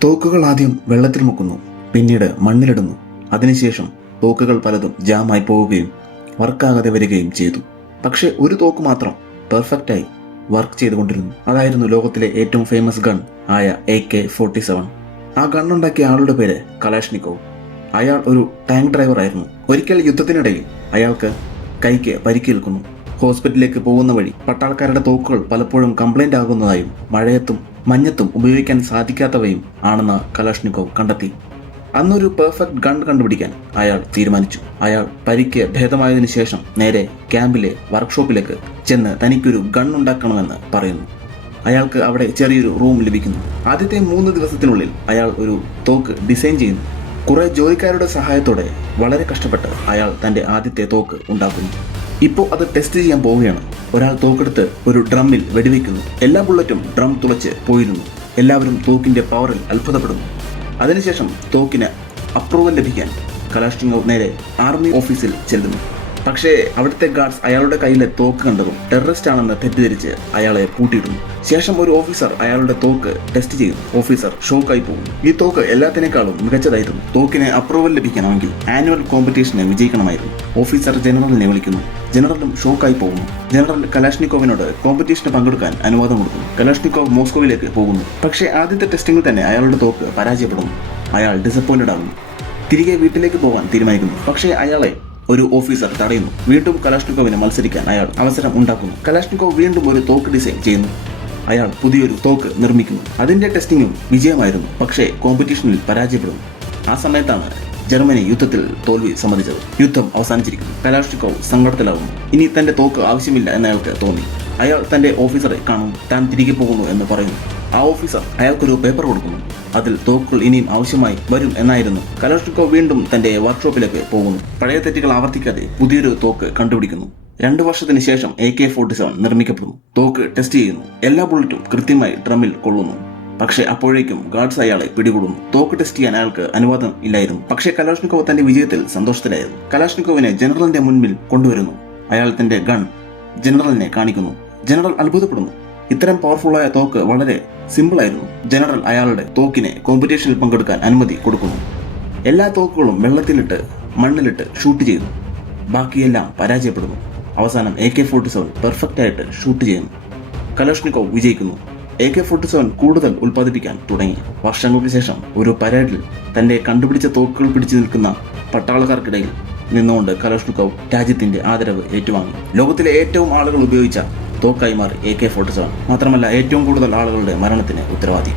തോക്കുകൾ ആദ്യം വെള്ളത്തിൽ മുക്കുന്നു, പിന്നീട് മണ്ണിലിടുന്നു. അതിനുശേഷം തോക്കുകൾ പലതും ജാമായി പോവുകയും വർക്കാകാതെ വരികയും ചെയ്തു. പക്ഷെ ഒരു തോക്ക് മാത്രം പെർഫെക്റ്റായി വർക്ക് ചെയ്തുകൊണ്ടിരുന്നു. അതായിരുന്നു ലോകത്തിലെ ഏറ്റവും ഫേമസ് ഗൺ ആയ AK-47. ആ ഗണ്ണുണ്ടാക്കിയ ആളുടെ പേര് കലാഷ്നിക്കോവ്. അയാൾ ഒരു ടാങ്ക് ഡ്രൈവർ ആയിരുന്നു. ഒരിക്കൽ യുദ്ധത്തിനിടയിൽ അയാൾക്ക് കൈക്ക് പരിക്കേൽക്കുന്നു. ഹോസ്പിറ്റലിലേക്ക് പോകുന്ന വഴി പട്ടാളക്കാരുടെ തോക്കുകൾ പലപ്പോഴും കംപ്ലൈന്റ് ആകുന്നതായും മഴയത്തും മഞ്ഞത്തും ഉപയോഗിക്കാൻ സാധിക്കാത്തവയും ആണെന്ന് കലാഷ്നിക്കോവ് കണ്ടെത്തി. അന്നൊരു പെർഫെക്റ്റ് ഗൺ കണ്ടുപിടിക്കാൻ അയാൾ തീരുമാനിച്ചു. അയാൾ പരിക്ക് ഭേദമായതിനു ശേഷം നേരെ ക്യാമ്പിലെ വർക്ക്ഷോപ്പിലേക്ക് ചെന്ന് തനിക്കൊരു ഗൺ ഉണ്ടാക്കണമെന്ന് പറയുന്നു. അയാൾക്ക് അവിടെ ചെറിയൊരു റൂം ലഭിക്കുന്നു. ആദ്യത്തെ 3 ദിവസത്തിനുള്ളിൽ അയാൾ ഒരു തോക്ക് ഡിസൈൻ ചെയ്യുന്നു. കുറെ ജോലിക്കാരുടെ സഹായത്തോടെ വളരെ കഷ്ടപ്പെട്ട് അയാൾ തന്റെ ആദ്യത്തെ തോക്ക് ഉണ്ടാക്കുന്നു. ഇപ്പോൾ അത് ടെസ്റ്റ് ചെയ്യാൻ പോവുകയാണ്. ഒരാൾ തോക്കെടുത്ത് ഒരു ഡ്രമ്മിൽ വെടിവെക്കുന്നു. എല്ലാ ബുള്ളറ്റും ഡ്രം തുളച്ച് പോയിരുന്നു. എല്ലാവരും തോക്കിന്റെ പവറിൽ അത്ഭുതപ്പെടുന്നു. അതിനുശേഷം തോക്കിന് അപ്രൂവൽ ലഭിക്കാൻ കലാഷ്നിക്കോവ് നേരെ ആർമി ഓഫീസിൽ ചെല്ലുന്നു. പക്ഷേ അവിടുത്തെ ഗാർഡ്സ് അയാളുടെ കയ്യിലെ തോക്ക് കണ്ടതും ടെററിസ്റ്റ് ആണെന്ന് തെറ്റിദ്ധരിച്ച് അയാളെ പൂട്ടിയിടുന്നു. ശേഷം ഒരു ഓഫീസർ അയാളുടെ തോക്ക് ടെസ്റ്റ് ചെയ്യുന്നു. ഓഫീസർ ഷോക്കായി പോകുന്നു. ഈ തോക്ക് എല്ലാത്തിനേക്കാളും മികച്ചതായിരുന്നു. തോക്കിന് അപ്രൂവൽ ലഭിക്കണമെങ്കിൽ ആനുവൽ കോമ്പറ്റീഷന് വിജയിക്കണമായിരുന്നു. ഓഫീസർ ജനറലിനെ വിളിക്കുന്നു. ജനറലും ഷോക്കായി പോകുന്നു. ജനറൽ കലാഷ്നിക്കോവിനോട് കോമ്പറ്റീഷന് പങ്കെടുക്കാൻ അനുവാദം കൊടുക്കുന്നു. കലാഷ്നിക്കോവ് മോസ്കോവിലേക്ക് പോകുന്നു. പക്ഷേ ആദ്യത്തെ ടെസ്റ്റിംഗിൽ തന്നെ അയാളുടെ തോക്ക് പരാജയപ്പെടുന്നു. അയാൾ ഡിസപ്പോയിന്റഡ് ആകുന്നു. തിരികെ വീട്ടിലേക്ക് പോകാൻ തീരുമാനിക്കുന്നു. പക്ഷേ അയാളെ ഒരു ഓഫീസർ തടയുന്നു. വീണ്ടും കലാഷ്നിക്കോവിന് മത്സരിക്കാൻ അയാൾ അവസരം ഉണ്ടാക്കുന്നു. കലാഷ്നിക്കോവ് വീണ്ടും ഒരു തോക്ക് ഡിസൈൻ ചെയ്യുന്നു. അയാൾ പുതിയൊരു തോക്ക് നിർമ്മിക്കുന്നു. അതിന്റെ ടെസ്റ്റിംഗും വിജയമായിരുന്നു. പക്ഷേ കോമ്പറ്റീഷനിൽ പരാജയപ്പെടുന്നു. ആ സമയത്താണ് ജർമ്മനി യുദ്ധത്തിൽ തോൽവി സമ്മതിച്ചത്. യുദ്ധം അവസാനിച്ചിരിക്കുന്നു. കലാഷ്നിക്കോവ് സങ്കടത്തിലാകുന്നു. ഇനി തന്റെ തോക്ക് ആവശ്യമില്ല എന്ന് അയാൾക്ക് തോന്നി. അയാൾ തന്റെ ഓഫീസറെ കാണും. താൻ തിരികെ പോകുന്നു എന്ന് പറയുന്നു. ആ ഓഫീസർ അയാൾക്കൊരു പേപ്പർ കൊടുക്കുന്നു. അതിൽ തോക്കുകൾ ഇനിയും ആവശ്യമായി വരും എന്നായിരുന്നു. കലാഷ്നിക്കോവ് വീണ്ടും തന്റെ വർക്ക്ഷോപ്പിലേക്ക് പോകുന്നു. പഴയ തെറ്റുകൾ ആവർത്തിക്കാതെ പുതിയൊരു തോക്ക് കണ്ടുപിടിക്കുന്നു. 2 വർഷത്തിന് ശേഷം AK-47 നിർമ്മിക്കപ്പെടുന്നു. തോക്ക് ടെസ്റ്റ് ചെയ്യുന്നു. എല്ലാ ബുള്ളറ്റും കൃത്യമായി ഡ്രമ്മിൽ കൊള്ളുന്നു. പക്ഷേ അപ്പോഴേക്കും ഗാർഡ്സ് അയാളെ പിടികൂടുന്നു. തോക്ക് ടെസ്റ്റ് ചെയ്യാൻ അയാൾക്ക് അനുവാദം ഇല്ലായിരുന്നു. പക്ഷേ കലാഷ്നിക്കോവ് തന്റെ വിജയത്തിൽ സന്തോഷത്തിലായിരുന്നു. കലാഷ്നിക്കോവിനെ ജനറലിന്റെ മുൻപിൽ കൊണ്ടുവരുന്നു. അയാൾ തന്റെ ഗൺ ജനറലിനെ കാണിക്കുന്നു. ജനറൽ അത്ഭുതപ്പെടുന്നു. ഇത്തരം പവർഫുള്ളായ തോക്ക് വളരെ സിമ്പിൾ ആയിരുന്നു. ജനറൽ അയാളുടെ തോക്കിനെ കോമ്പറ്റീഷനിൽ പങ്കെടുക്കാൻ അനുമതി കൊടുക്കുന്നു. എല്ലാ തോക്കുകളും വെള്ളത്തിലിട്ട് മണ്ണിലിട്ട് ഷൂട്ട് ചെയ്യുന്നു. ബാക്കിയെല്ലാം പരാജയപ്പെടുന്നു. അവസാനം AK-47 പെർഫെക്റ്റ് ആയിട്ട് ഷൂട്ട് ചെയ്യുന്നു. കലാഷ്നിക്കോവ് വിജയിക്കുന്നു. AK-47 കൂടുതൽ ഉൽപ്പാദിപ്പിക്കാൻ തുടങ്ങി. വർഷങ്ങൾക്ക് ശേഷം ഒരു പരേഡിൽ തന്റെ കണ്ടുപിടിച്ച തോക്കുകൾ പിടിച്ചു നിൽക്കുന്ന പട്ടാളക്കാർക്കിടയിൽ നിന്നുകൊണ്ട് കലാഷ്നിക്കോവ് രാജ്യത്തിന്റെ ആദരവ് ഏറ്റുവാങ്ങി. ലോകത്തിലെ ഏറ്റവും ആളുകൾ ഉപയോഗിച്ച തോക്കായി മാറി AK-47. മാത്രമല്ല ഏറ്റവും കൂടുതൽ ആളുകളുടെ മരണത്തിന് ഉത്തരവാദി.